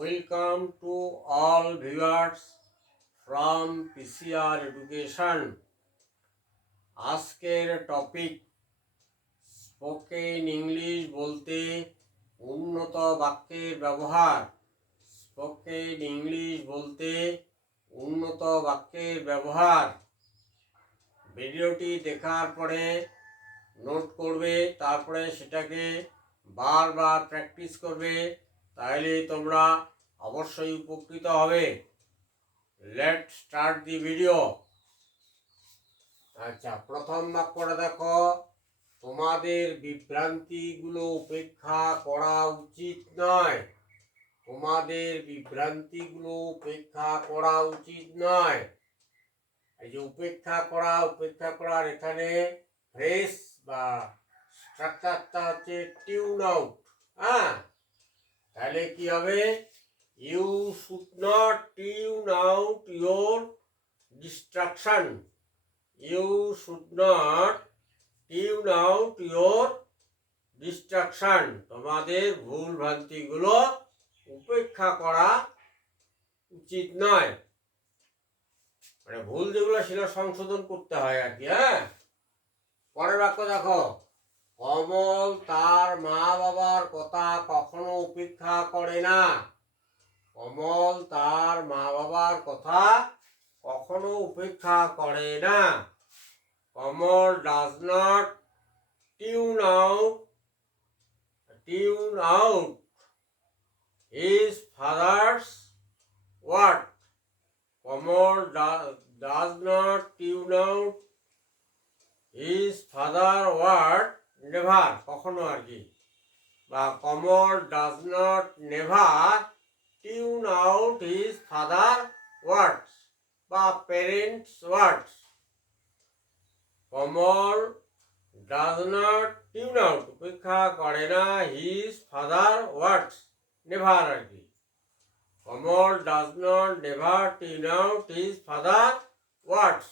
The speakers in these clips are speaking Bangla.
Welcome to all viewers from PCR Education. আজকের টপিক স্পোকেন ইংলিশ বলতে উন্নত বাক্যের ব্যবহার। স্পোকেন ইংলিশ বলতে উন্নত বাক্যের ব্যবহার। ভিডিওটি দেখার পরে নোট করবে, তারপরে সেটাকে বারবার প্র্যাকটিস করবে, তাহলে তোমরা অবশ্যই উপকৃত হবে। Let start the video. আচ্ছা, প্রথম বাক্যটা দেখো, তোমাদের বিভ্রান্তিগুলো উপেক্ষা করা উচিত নয়। তোমাদের বিভ্রান্তিগুলো উপেক্ষা করা উচিত নয়। এই যে উপেক্ষা করার এখানে ফ্রেজ বা স্ট্রাকচারটা হচ্ছে টিউন আউট। হ্যাঁ, তাহলে কি হবে? You should not tune out your distraction. You should not tune out your distraction. তোমাদের ভুল ভ্রান্তিগুলো উপেক্ষা করা উচিত নয়। মানে ভুল যেগুলো সেটা সংশোধন করতে হয় আর কি। হ্যাঁ, পরের বাক্য দেখো, কমল তার মা বাবার কথা কখনো উপেক্ষা করে না। কমল তার মা বাবার কথা কখনো উপেক্ষা করে না। Kamal does not tune out his father's word. Kamal does not tune out his father word never, কখনো আর কি। বা Kamal does not never tune out his father words বা parents words. Kamal does not tune out, উপেক্ষা করে না, হিজ ফাদার ওয়ার্ডস, নেভার আর কি। Kamal does not never tune out his father words.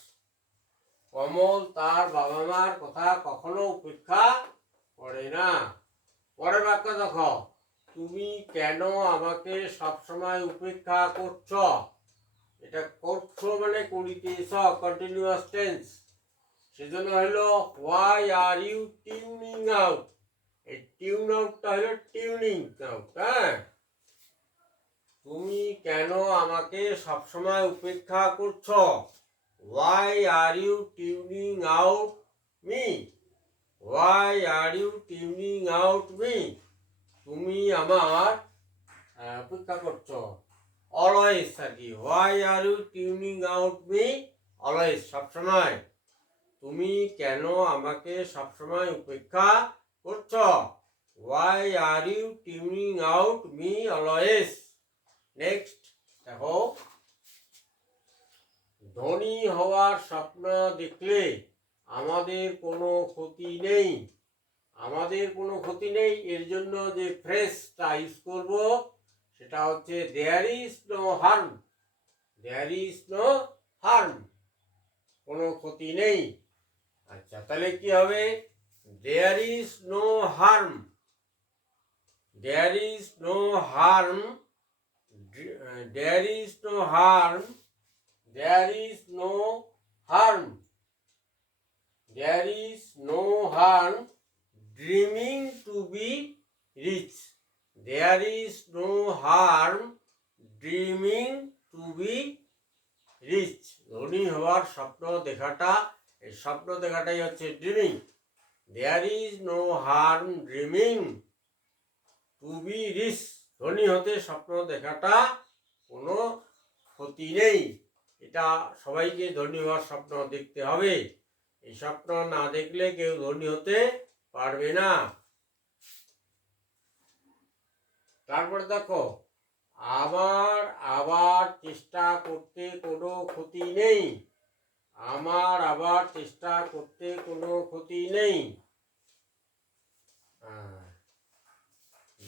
Kamal তার বাবা মার কথা কখনো উপেক্ষা করে না। পরের বাক্য দেখো, তুমি কেন আমাকে সবসময় উপেক্ষা করছো। এটা করছো মানে করিতেছ, কন্টিনিউয়াস টেন্স। সেজন্য হলো why are you tuning out. এই টিউন আউটটা হলো টিউনিং আউট। হ্যাঁ, তুমি কেন আমাকে সবসময় উপেক্ষা করছো। Why are you tuning out me? Why are you tuning out me? তুমি আমার উপেক্ষা করছো। অলওয়েজ আর কি। Why are you tuning out me? Always, সবসময়। তুমি কেন আমাকে সবসময় উপেক্ষা করছো। Why are you tuning out me always? Next দেখো, ধনী হওয়ার স্বপ্ন দেখলে আমাদের কোনো ক্ষতি নেই। আমাদের কোনো ক্ষতি নেই, এর জন্য যে ফ্রেজটা ইউজ করব সেটা হচ্ছে there is no harm. There is no harm, কোনো ক্ষতি নেই। আচ্ছা, তাহলে কি হবে? There is no harm. There is no harm. There is no harm. There is no harm. There is no harm dreaming to be rich. There is no harm dreaming to be rich. ধনী হওয়ার স্বপ্ন দেখাটা, এই স্বপ্ন দেখাটাই হচ্ছে dreaming. There is no harm dreaming to be rich. ধনী হতে স্বপ্ন দেখাটা কোনো ক্ষতি নেই। এটা সবাইকে ধনী হওয়ার স্বপ্ন দেখতে হবে। এই স্বপ্ন না দেখলে কেউ ধনী হতে পারবে না। তারপরে দেখো, আমার আবার চেষ্টা করতে কোনো ক্ষতি নেই। আমার আবার চেষ্টা করতে কোনো ক্ষতি নেই।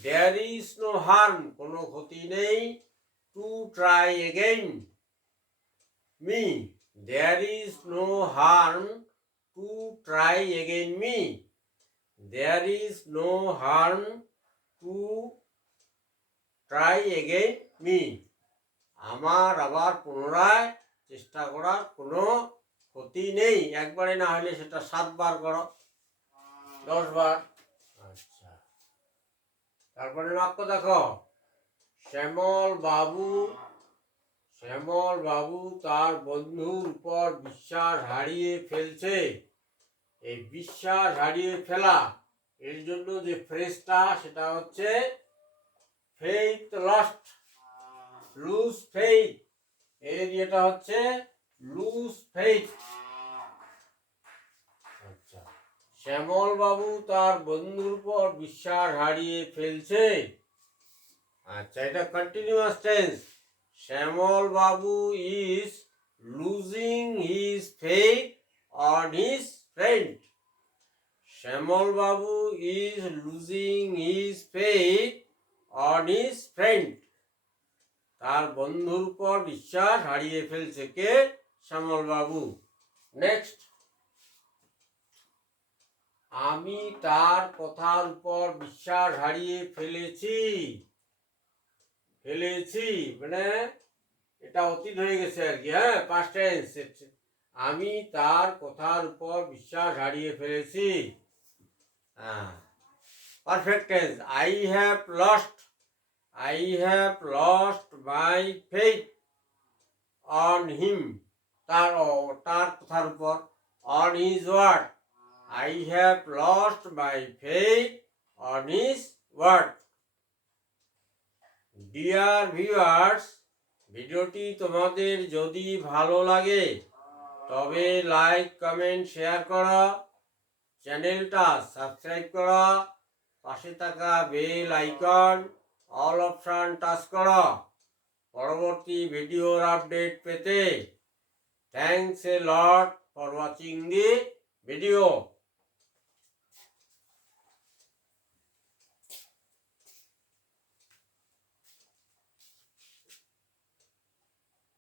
There is no harm, কোনো ক্ষতি নেই। To try again me. There is no harm to try again me. There is no harm to try again me. আমার আবার পুনরায় চেষ্টা করার কোনো ক্ষতি নেই। একবারে না হলে সেটা 7 বার করো, 10 বার। আচ্ছা, তারপরে বাক্য দেখো, শ্যামল বাবু তার বন্ধুর উপর বিশ্বাস হারিয়ে ফেলছে। এই বিশ্বাস হারিয়ে ফেলা, এর জন্য যে ফ্রেজটা সেটা হচ্ছে ফেইথ লস্ট, লুজ ফেইথ। এর যেটা হচ্ছে লুজ ফেইথ। আচ্ছা, শ্যামল বাবু তার বন্ধুর উপর বিশ্বাস হারিয়ে ফেলছে। আচ্ছা, এটা continuous tense. Shyamal babu is losing his faith on his friend. Shyamal babu is losing his faith on his friend. তার বন্ধুর উপর বিশ্বাস হারিয়ে ফেলছে কে? শ্যামল বাবু। নেক্সট, আমি তার কথার উপর বিশ্বাস হারিয়ে ফেলেছি। মানে এটা অতীত হয়ে গেছে আর কি। হ্যাঁ, পাস্ট টেন্স। আমি তার কথার উপর বিশ্বাস হারিয়ে ফেলেছি। হ্যাঁ, perfect tense. I have lost my faith on him. তার কথার উপর, on his word. I have lost my faith on his word. Dear viewers, ভিডিওটি তোমাদের যদি ভালো লাগে তবে লাইক, কমেন্ট, শেয়ার করো, চ্যানেলটা সাবস্ক্রাইব করো, পাশে থাকা bell icon all option touch করো পরবর্তী ভিডিওর আপডেট পেতে। Thanks a lot for watching the video.